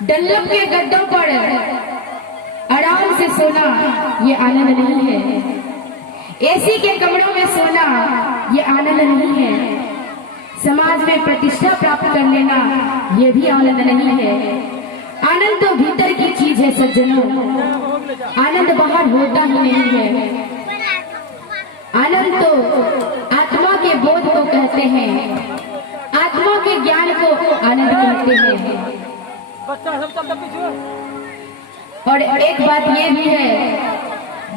डल्लम के गड्ढों पर आराम से सोना ये आनंद नहीं है। एसी के कमरों में सोना ये आनंद नहीं है। समाज में प्रतिष्ठा प्राप्त कर लेना ये भी आनंद नहीं है। आनंद तो भीतर की चीज है सज्जनों, आनंद बाहर होता ही नहीं है। आनंद तो आत्मा के बोध को कहते हैं, आत्मा के ज्ञान को आनंद कहते हैं। और एक बात ये भी है,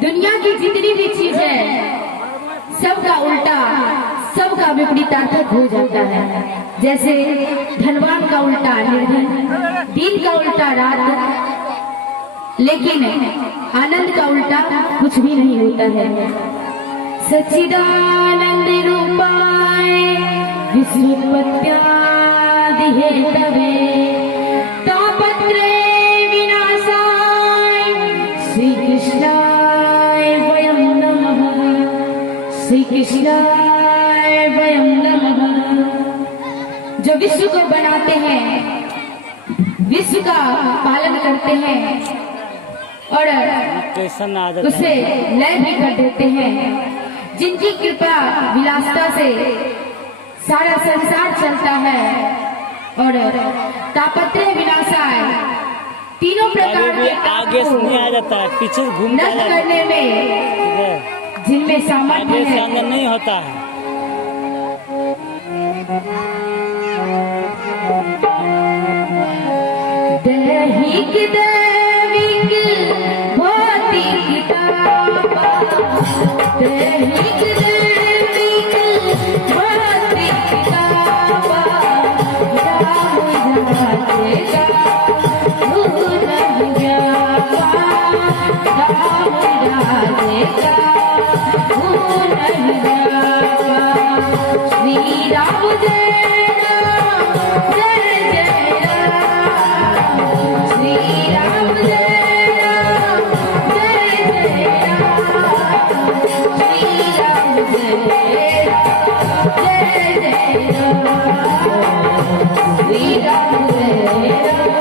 दुनिया की जितनी भी चीज है सबका उल्टा, सबका विपरीतार्थक हो जाता है। जैसे धनवान का उल्टा निर्धन, दिन का उल्टा रात, लेकिन आनंद का उल्टा कुछ भी नहीं होता है। सच्चिदानंद रूपाय विश्वोत्पत्त्यादिहेतवे तापत्रय विनाशाय श्री कृष्णाय वयं नमः, श्री कृष्णाय वयं नमः। जो विश्व को बनाते हैं, विश्व का पालन करते हैं और उसे लय भी कर देते हैं, जिनकी कृपा विलासता से सारा संसार चलता है और तापत्रय विनाशाय तीनों प्रकार के आगे से नहीं आ जाता है, पीछे घूम नष्ट करने में जिनमें सामर्थ्य है नहीं होता है। दैहिक दैविक भौतिक तापा, दैहिक दैविक भौतिक तापा, राम राजेगा भूल व्यापा, राम राजेगा भूल व्यापा। श्री राम जय राम जय जय राम, श्री राम जय राम जय जय राम, श्री राम जय राम जय जय राम, श्री राम जय राम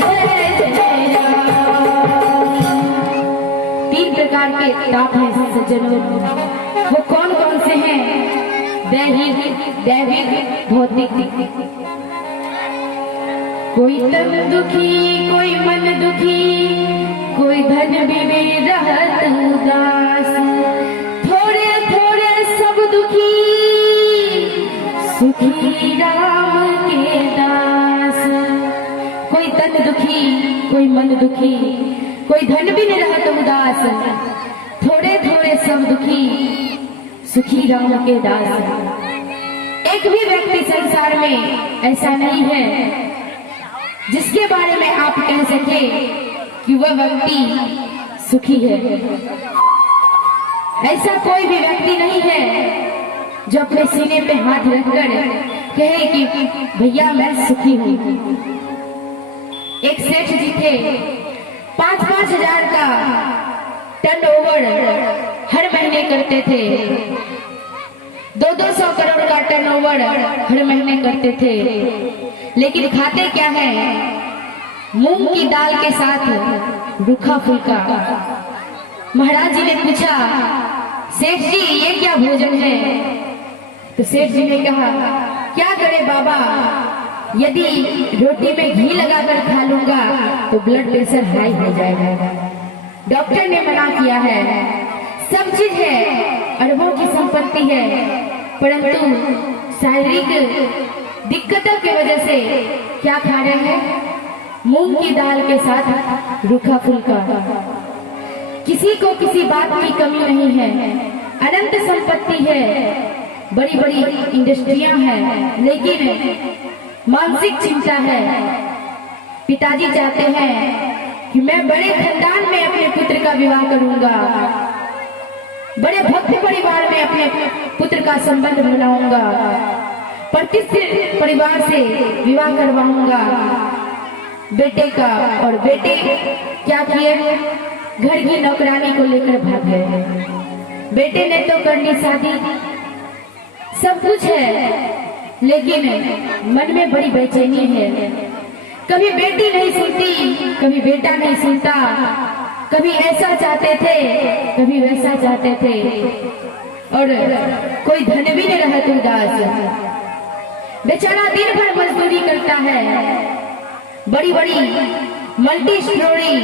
जय जय राम। तीन प्रकार के ताप हैं सज्जनों, वो कौन कौन से हैं? दैहिक, दैविक, भौतिक। कोई तन दुखी, कोई मन दुखी, कोई धन बिबे रहत उदास, थोड़े थोड़े सब दुखी, सुखी राम के दास। कोई तन दुखी, कोई मन दुखी, कोई धन भी नहीं रहत उदास, थोड़े थोड़े सब दुखी, सुखी राम के दास। एक भी व्यक्ति संसार में ऐसा नहीं है जिसके बारे में आप कह सके कि वह व्यक्ति सुखी है। ऐसा कोई भी व्यक्ति नहीं है जो अपने सीने पे हाथ रखकर कहे कि भैया मैं सुखी हूँ। एक सेठ जी थे, 5-5 हजार का टर्नओवर हर महीने करते थे, 200-200 करोड़ का टर्नओवर हर महीने करते थे, लेकिन खाते क्या है? मूंग की दाल के साथ रूखा फुल्का। महाराज जी ने पूछा, सेठ जी ये क्या भोजन है? तो सेठ जी ने कहा, क्या करे बाबा, यदि रोटी में घी लगाकर खा लूंगा तो ब्लड प्रेशर हाई हो जाएगा। डॉक्टर ने मना किया है। सब चीज है, अरबों की संपत्ति है, परंतु शारीरिक दिक्कतों की वजह से क्या खा रहे हैं? मूंग की दाल के साथ रूखा फुल्का। किसी को किसी बात की कमी नहीं है, अनंत संपत्ति है, बड़ी बड़ी इंडस्ट्रियां हैं, लेकिन मानसिक चिंता है। पिताजी चाहते हैं कि मैं बड़े खानदान में अपने पुत्र का विवाह करूंगा, बड़े भक्त परिवार में अपने पुत्र का संबंध बनाऊंगा, प्रतिष्ठित परिवार से विवाह करवाऊंगा बेटे का। और बेटे क्या किए? घर की नौकरानी को लेकर भाग गए। बेटे ने तो करनी शादी, सब कुछ है, लेकिन मन में बड़ी बेचैनी है। कभी बेटी नहीं सुनती, कभी बेटा नहीं सुनता, कभी ऐसा चाहते थे, कभी वैसा चाहते थे, और कोई धन भी नहीं रहा उदास। बेचारा दिन भर मजदूरी करता है, बड़ी बड़ी मल्टी स्टोरी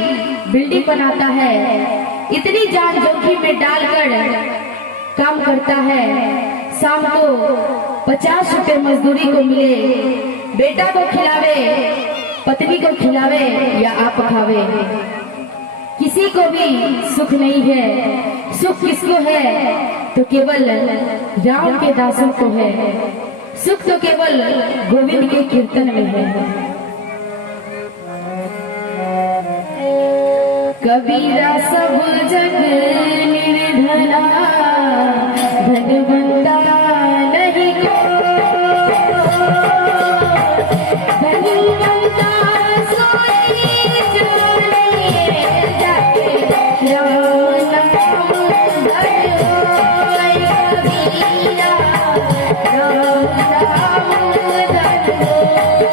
बिल्डिंग बनाता है, इतनी जान जोखिम में डालकर काम करता है। शाम को 50 रुपए मजदूरी को मिले, बेटा को खिलावे, पत्नी को खिलावे या आप खावे, किसी को भी सुख नहीं है। सुख किसको है? तो केवल राम के दासों को है। सुख तो केवल गोविंद के कीर्तन में है। कबीरा सब जग निर्धना, धनवंता नहीं को, धनवंता सोई जाने जाके राम नाम धन होय। कबीरा राम नाम धन होय।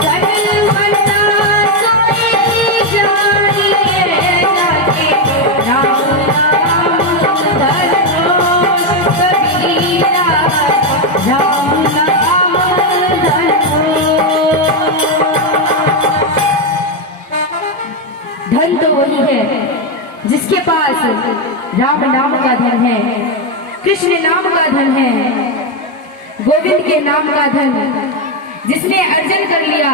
धनवंता सोई जाने जाके राम नाम धन होय। कबीरा राम नाम धन होय। धन तो वही है जिसके पास राम नाम का धन है, कृष्ण नाम का धन है, गोविंद के नाम का धन जिसने अर्जन कर लिया,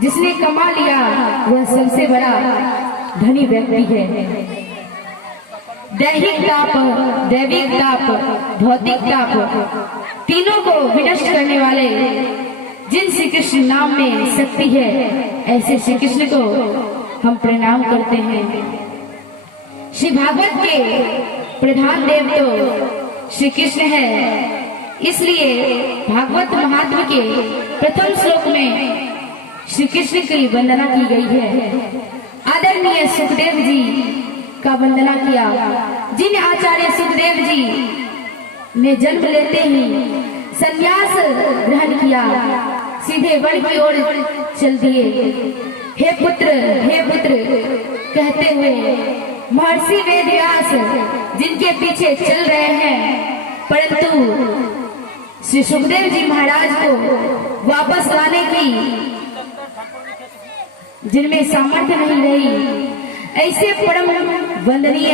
जिसने कमा लिया, वह सबसे बड़ा धनी व्यक्ति है। दैहिक ताप, दैविक ताप, भौतिक ताप तीनों को विनष्ट करने वाले जिन श्री कृष्ण नाम में शक्ति है, ऐसे श्री कृष्ण को हम प्रणाम करते हैं। श्री भागवत के प्रधान देव तो श्री कृष्ण है, इसलिए भागवत महात्म्य के प्रथम श्लोक में श्री कृष्ण की वंदना की गई है। आदरणीय सुखदेव जी का वंदना किया, जिन आचार्य सुखदेव जी ने जन्म लेते ही संन्यास ग्रहण किया, सीधे वन की ओर चल दिए। हे पुत्र कहते हुए महर्षि वेदव्यास जिनके पीछे चल रहे हैं, परंतु श्री सुखदेव जी महाराज को वापस लाने की जिनमें सामर्थ्य नहीं रही, ऐसे परम वंदनीय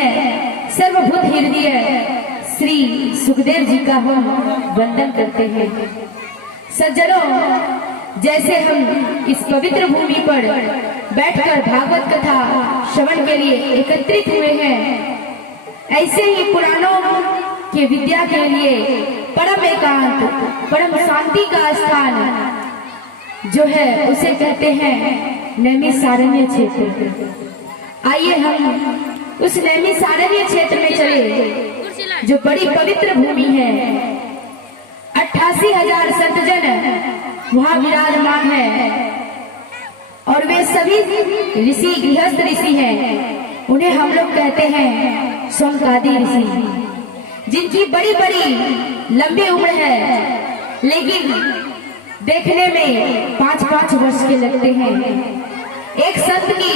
सर्वभूत हृदय श्री सुखदेव जी का हम वंदन करते हैं। सज्जनों, जैसे हम इस पवित्र भूमि पर बैठकर भागवत कथा श्रवण के लिए एकत्रित हुए हैं, ऐसे ही पुराणों के विद्या के लिए परम एकांत, परम शांति का स्थान जो है उसे कहते हैं नैमिषारण्य क्षेत्र। आइए हम उस नैमिषारण्य क्षेत्र में चले जो बड़ी पवित्र भूमि है। 88,000 संतजन वहाँ विराजमान है और वे सभी ऋषि, गृहस्थ ऋषि हैं। उन्हें हम लोग कहते हैं शौनकादि ऋषि, जिनकी बड़ी बड़ी लंबी उम्र है, लेकिन देखने में 5-5 वर्ष के लगते हैं। एक संत की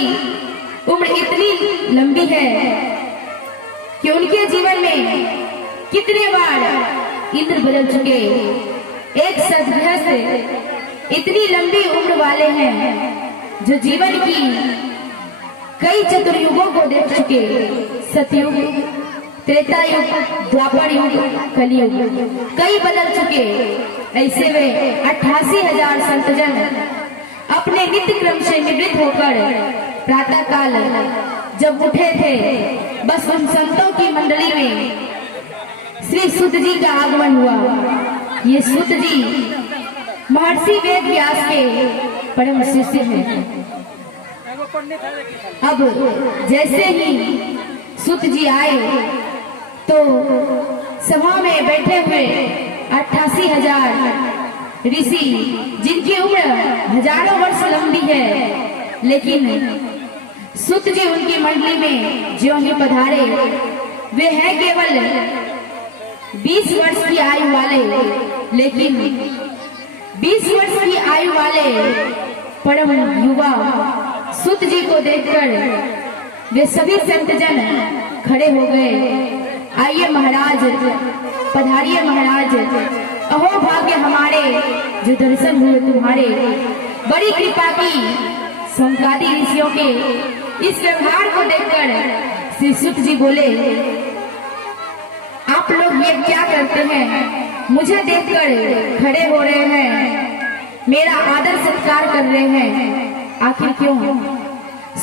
उम्र इतनी लंबी है कि उनके जीवन में कितने बार इंद्र बदल चुके। एक सदगृहस्थ इतनी लंबी उम्र वाले हैं जो जीवन की कई चतुर्युगों को देख चुके। सतयुग, त्रेता युग, द्वापर युग, कलयुग कई बदल चुके। ऐसे वे 88,000 संतजन अपने नित्य क्रम से निवृत्त होकर प्रातः काल जब उठे थे, बस उन संतों की मंडली में श्री सुत जी का आगमन हुआ। ये सुत जी महर्षि वेद व्यास के परम शिष्य हैं। अब जैसे ही सुत जी आए तो सभा में बैठे हुए 88,000 ऋषि, जिनकी उम्र हजारों वर्ष लंबी है, लेकिन सुत जी उनकी मंडली में ज्यों ही पधारे, वे हैं केवल 20 वर्ष की आयु वाले, लेकिन 20 वर्ष की आयु वाले परम युवा सुत जी को देखकर वे सभी संतजन खड़े हो गए। आइए महाराज, पधारिए महाराज, अहो भाग्य हमारे जो दर्शन हुए तुम्हारे। बड़ी कृपा की संकादी ऋषियों के इस व्यवहार को देखकर श्री सुत जी बोले, आप लोग ये क्या करते हैं? मुझे देखकर खड़े हो रहे हैं, मेरा आदर सत्कार कर रहे हैं, आखिर क्यों?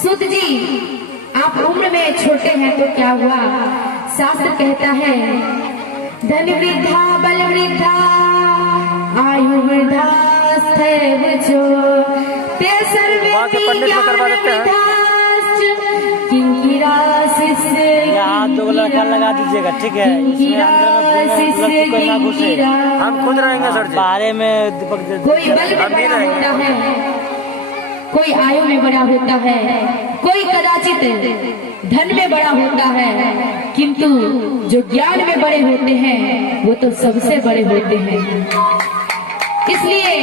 सुत जी, आप उम्र में छोटे हैं तो क्या हुआ? शास्त्र कहता है, धन वृद्धा बल वृद्धा आयु वृद्धा स्थैव जो ते सर्वे हाथ दो लड़का लगा दीजिएगा, ठीक है? हम खुद रहेंगे सर जी। बारे में कोई बल में बड़ा होता है, कोई आयु में बड़ा होता है, कोई कदाचित धन में बड़ा होता है, किंतु जो ज्ञान में बड़े होते हैं वो तो सबसे बड़े होते हैं। इसलिए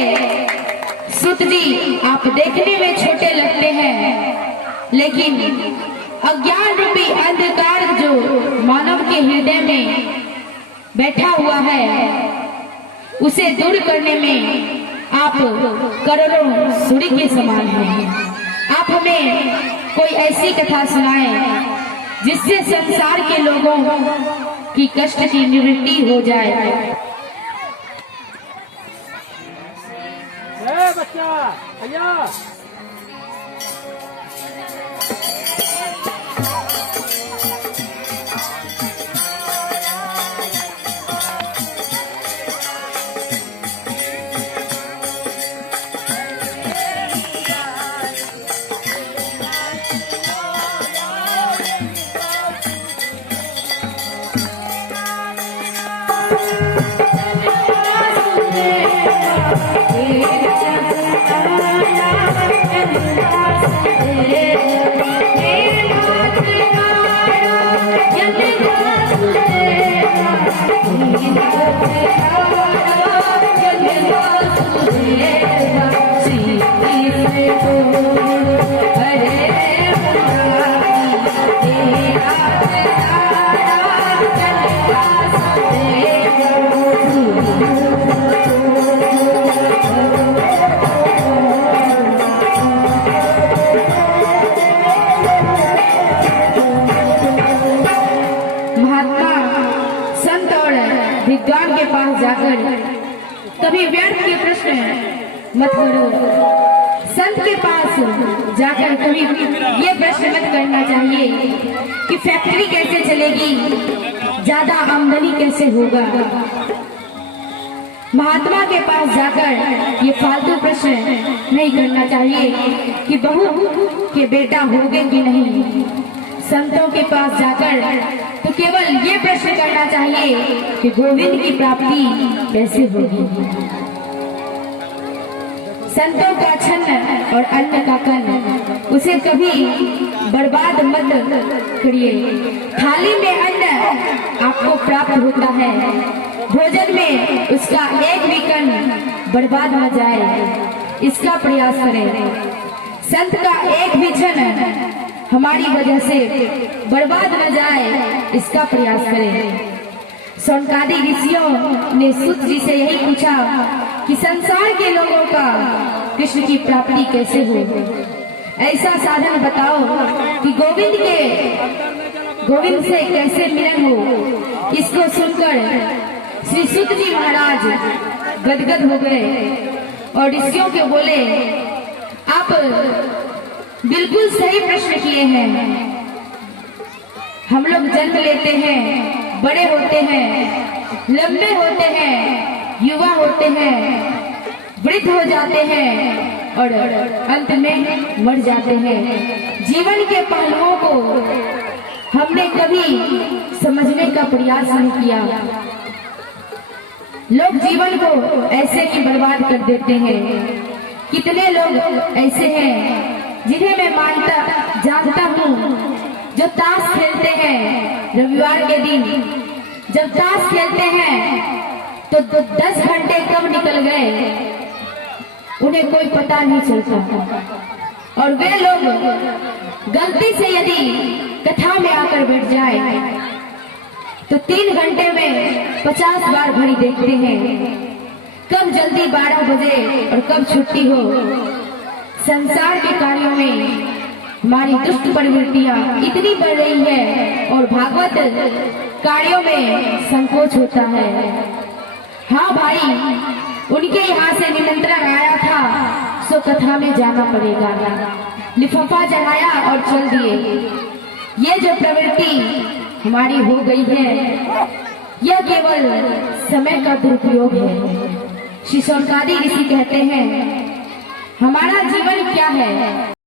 सुत जी, आप देखने में छोटे लगते हैं, लेकिन अज्ञान रूपी अंधकार जो मानव के हृदय में बैठा हुआ है, उसे दूर करने में आप करोड़ों सूर्य के समान हैं। आप हमें कोई ऐसी कथा सुनाएं जिससे संसार के लोगों की कष्ट की निवृत्ति हो जाए। बच्चा भैया विद्वान के पास जाकर कभी व्यर्थ के प्रश्न मत करो। संत के पास जाकर कभी ये प्रश्न मत करना चाहिए कि फैक्ट्री कैसे चलेगी, ज्यादा आमदनी कैसे होगा। महात्मा के पास जाकर ये फालतू प्रश्न नहीं करना चाहिए कि बहू के बेटा होगे कि नहीं। संतों के पास जाकर तो केवल ये प्रश्न करना चाहिए कि गोविंद की प्राप्ति कैसे होगी। संतों का छन्न और अन्न का कन्न उसे कभी बर्बाद मत करिए। थाली में अन्न आपको प्राप्त होता है, भोजन में उसका एक भी कण बर्बाद न जाए, इसका प्रयास करें। संत का एक भी क्षण हमारी वजह से बर्बाद न जाए इसका प्रयास करें। सौनकादि ऋषियों ने सूत जी से यही पूछा कि संसार के लोगों का कृष्ण की प्राप्ति कैसे हो, ऐसा साधन बताओ कि गोविंद से कैसे मिलन हो। इसको सुनकर श्री सूत जी महाराज गदगद हो गए और ऋषियों के बोले, आप बिल्कुल सही प्रश्न किए हैं। हम लोग जन्म लेते हैं, बड़े होते हैं, लंबे होते हैं, युवा होते हैं, वृद्ध हो जाते हैं और अंत में मर जाते हैं। जीवन के पहलुओं को हमने कभी समझने का प्रयास नहीं किया। लोग जीवन को ऐसे ही बर्बाद कर देते हैं। कितने लोग ऐसे हैं जिन्हें मैं जानता हूँ, जो ताश खेलते हैं रविवार के दिन। जब ताश खेलते हैं तो 10 घंटे कब निकल गए उन्हें कोई पता नहीं चलता। और वे लोग गलती से यदि कथा में आकर बैठ जाए तो 3 घंटे में 50 बार घड़ी देखते हैं, कब जल्दी 12 बजे और कब छुट्टी हो। संसार के कार्यों में हमारी दुष्ट प्रवृत्तियां इतनी बढ़ रही है और भागवत कार्यों में संकोच होता है। हाँ भाई, उनके यहाँ से निमंत्रण आया था, सो कथा में जाना पड़ेगा। लिफाफा चढ़ाया और चल दिए। ये जो प्रवृत्ति हमारी हो गई है, यह केवल समय का दुरुपयोग है। श्री सौनकादि ऋषि कहते हैं, हमारा जीवन क्या है?